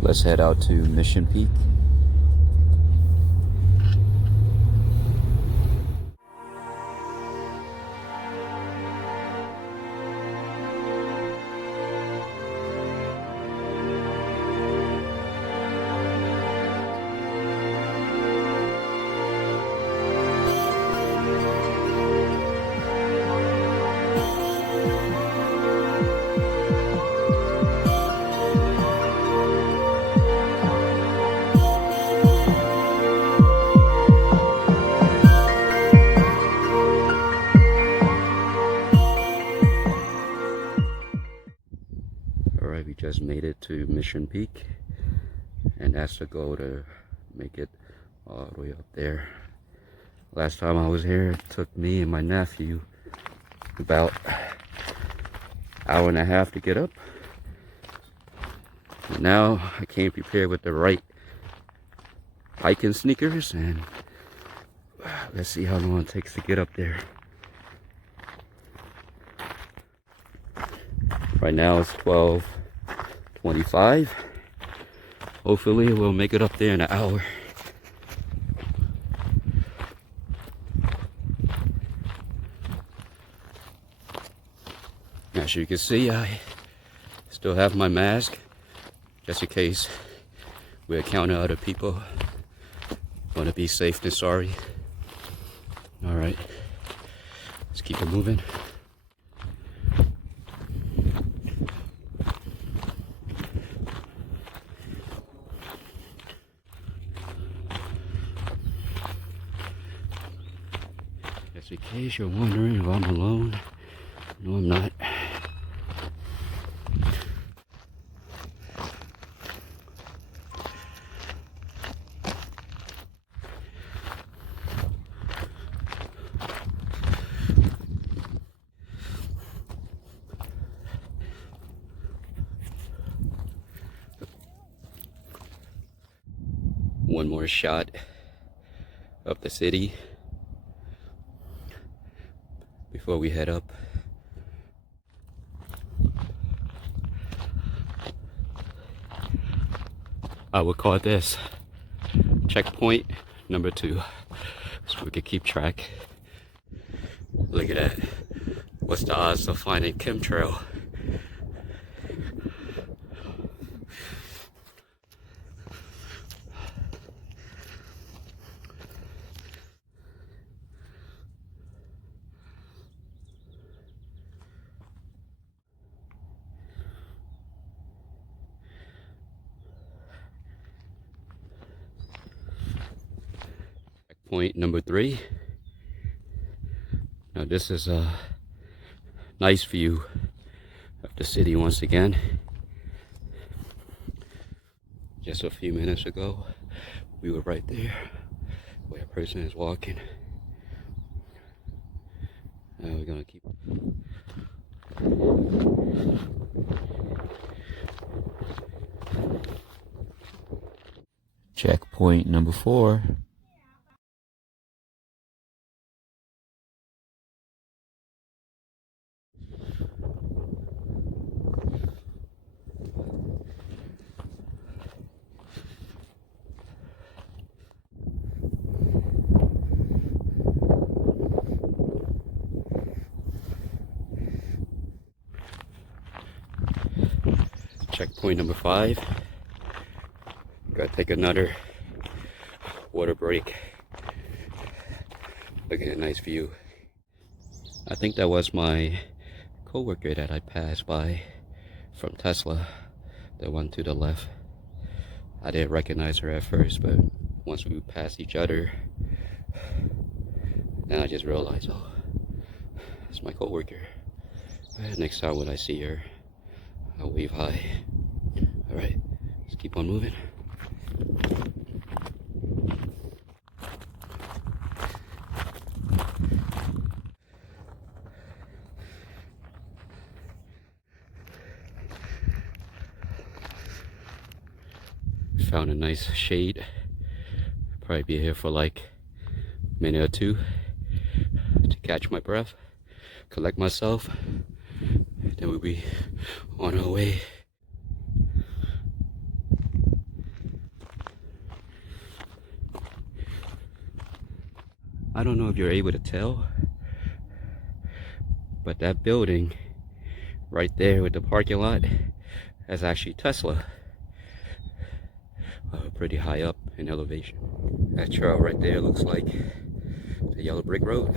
Let's head out to Mission Peak. Alright, we just made it to Mission Peak, and that's the goal, to make it all the way up there. Last time I was here, it took me and my nephew about an hour and a half to get up. And now I came prepared with the right hiking sneakers, and let's see how long it takes to get up there. Right now it's 12:25. Hopefully we'll make it up there in an hour. As you can see, I still have my mask, just in case we encounter other people. Want to be safe than sorry. Alright, let's keep it moving. Just in case you're wondering if I'm alone, no, I'm not. One more shot of the city before we head up. I would call this checkpoint number 2, so we can keep track. Look at that. What's the odds of finding chemtrail? Point number 3. Now this is a nice view of the city once again. Just a few minutes ago, we were right there where a person is walking. Now we're gonna keep. Checkpoint number 4. Checkpoint number 5. Gotta take another water break. Look at a nice view. I think that was my co-worker that I passed by from Tesla, the one to the left. I didn't recognize her at first, but once we passed each other, then I just realized, oh, that's my co-worker. Next time when I see her, I'll wave hi. Alright, let's keep on moving. Found a nice shade. Probably be here for like a minute or two to catch my breath, collect myself, then we'll be on our way. I don't know if you're able to tell, but that building right there with the parking lot, that's actually Tesla. Pretty high up in elevation. That trail right there looks like the yellow brick road.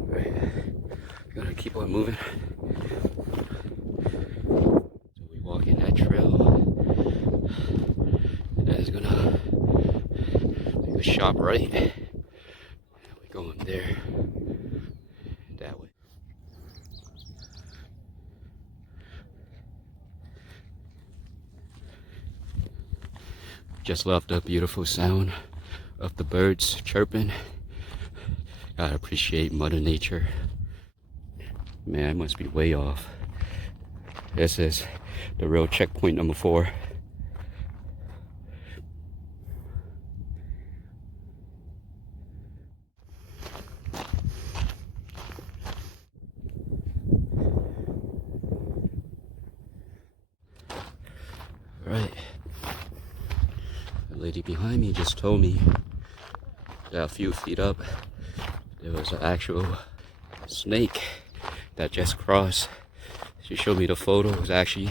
Right. Gotta keep on moving. So we walk in that trail. And that is gonna make a shop right. We're going there. That way. Just love the beautiful sound of the birds chirping. Gotta appreciate Mother Nature. Man, I must be way off. This is the real checkpoint number 4. Right. The lady behind me just told me that a few feet up there was an actual snake that just crossed. She showed me the photo. It was actually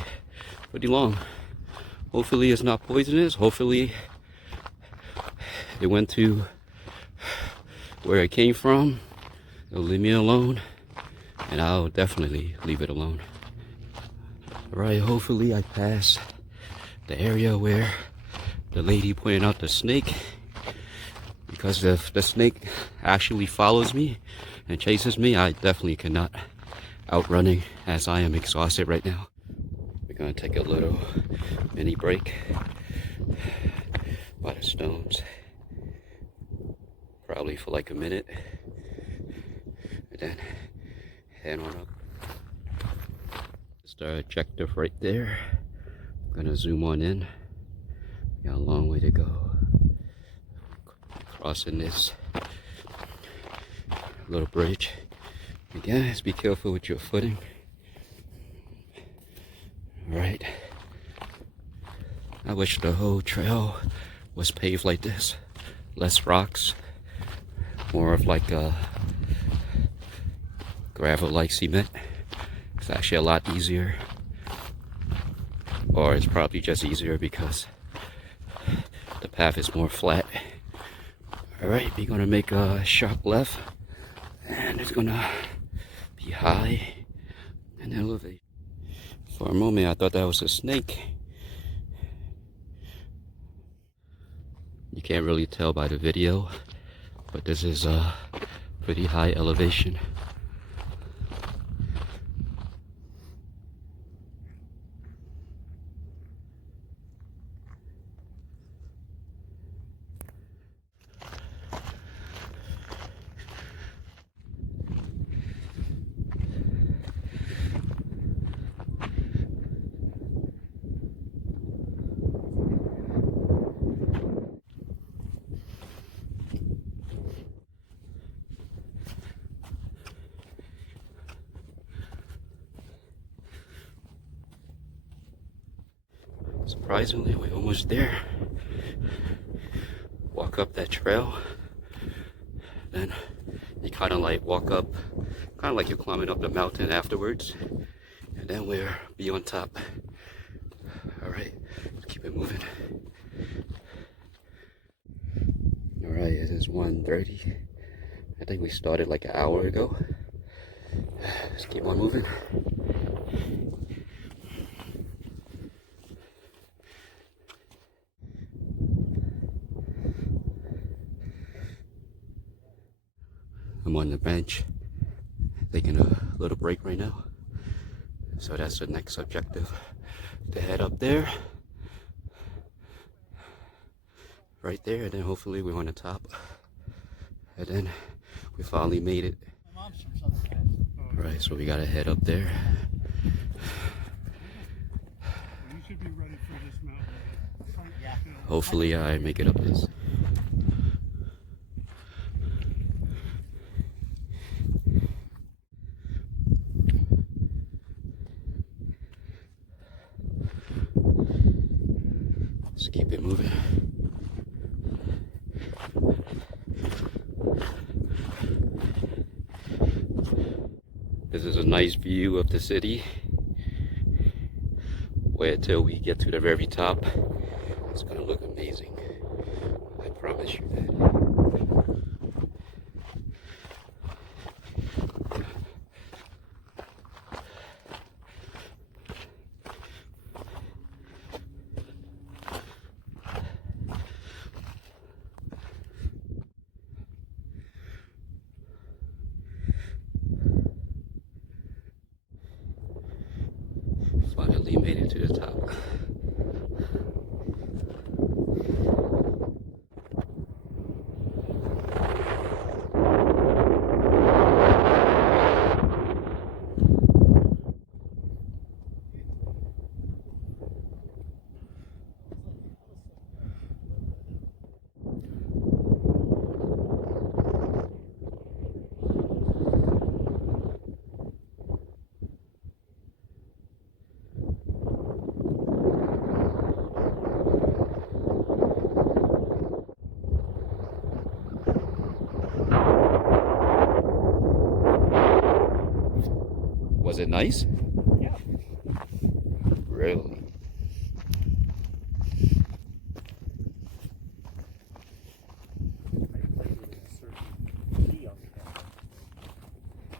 pretty long. Hopefully it's not poisonous. Hopefully it went to where it came from. It'll leave me alone, and I'll definitely leave it alone. Alright, hopefully I pass the area where the lady pointed out the snake, because if the snake actually follows me and chases me, I definitely cannot outrunning, as I am exhausted right now. We're gonna take a little mini break by the stones, probably for like a minute, and then head on up. It's the objective right there. I'm gonna zoom on in. Got a long way to go. Crossing this little bridge. Again, just be careful with your footing. Alright. I wish the whole trail was paved like this. Less rocks. More of like a gravel-like cement. It's actually a lot easier. Or it's probably just easier because the path is more flat. Alright, we're gonna make a sharp left. And it's gonna be high and elevate. For a moment I thought that was a snake. You can't really tell by the video, but this is a pretty high elevation. Surprisingly, we're almost there. Walk up that trail, then you kind of like walk up, kind of like you're climbing up the mountain afterwards, and then we'll be on top. Alright, let's keep it moving. Alright, it is 1:30. I think we started like an hour ago. Let's keep on moving. I'm on the bench, taking a little break right now. So that's the next objective, to head up there, right there, and then hopefully we're on the top, and then we finally made it. Right, so we gotta head up there. Hopefully I make it up this. Let's keep it moving. This is a nice view of the city. Wait till we get to the very top. It's gonna look amazing. I promise you that. Finally made it to the top. Was it nice? Yeah. Really?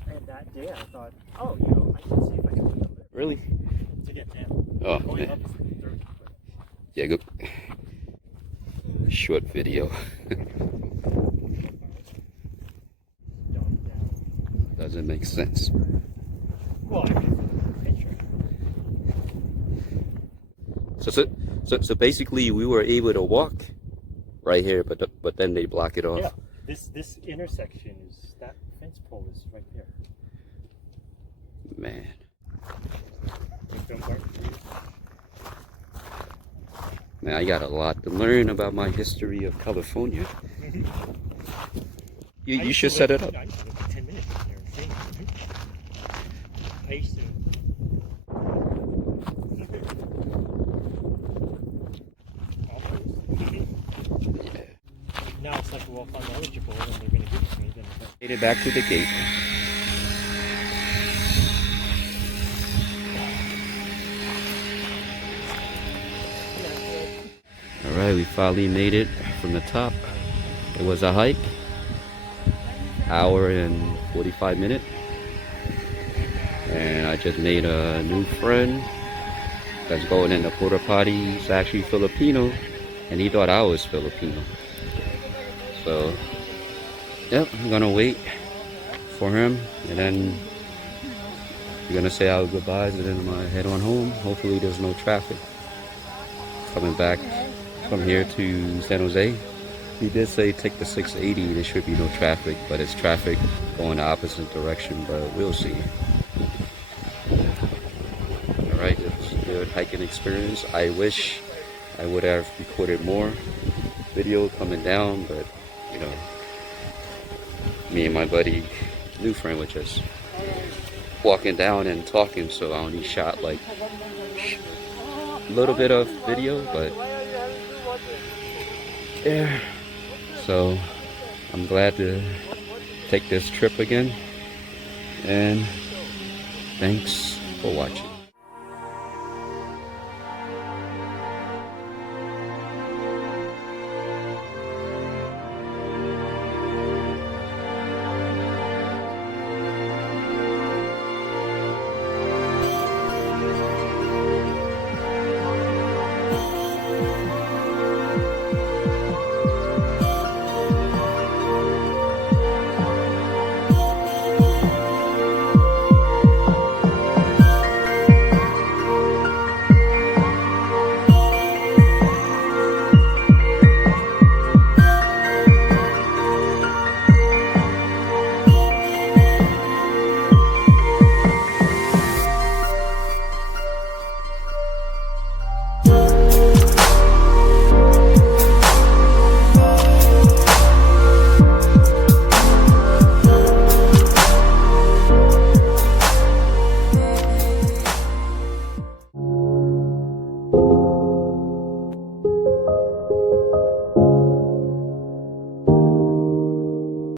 And that day I thought, oh, you know, I can see if I can do it. Really? To get down. Oh, Going man. up is 30, but Yeah, go. Short video. down. Doesn't make sense. Well, I mean, So basically, we were able to walk right here, but then they block it off. yeah, this intersection is, that fence pole is right there. Man, man, I got a lot to learn about my history of California. You should set it up. I used to live for 10 minutes from here. I used to. Yeah. Now it's like, well, if I'm eligible, then they're going to give it to me. Then Made it back to the gate. Alright, we finally made it from the top. It was a hike. Hour and 45 minutes. And I just made a new friend that's going in the porta potty. He's actually Filipino. And he thought I was Filipino. So, yep, I'm gonna wait for him. And then we're gonna say our goodbyes and then I'm gonna head on home. Hopefully there's no traffic coming back from here to San Jose. He did say take the 680, there should be no traffic, but it's traffic going the opposite direction, but we'll see. Alright, it was a good hiking experience. I wish I would have recorded more video coming down, but you know, me and my buddy, new friend, were just walking down and talking, so I only shot like a little bit of video, but yeah. So I'm glad to take this trip again, and thanks for watching.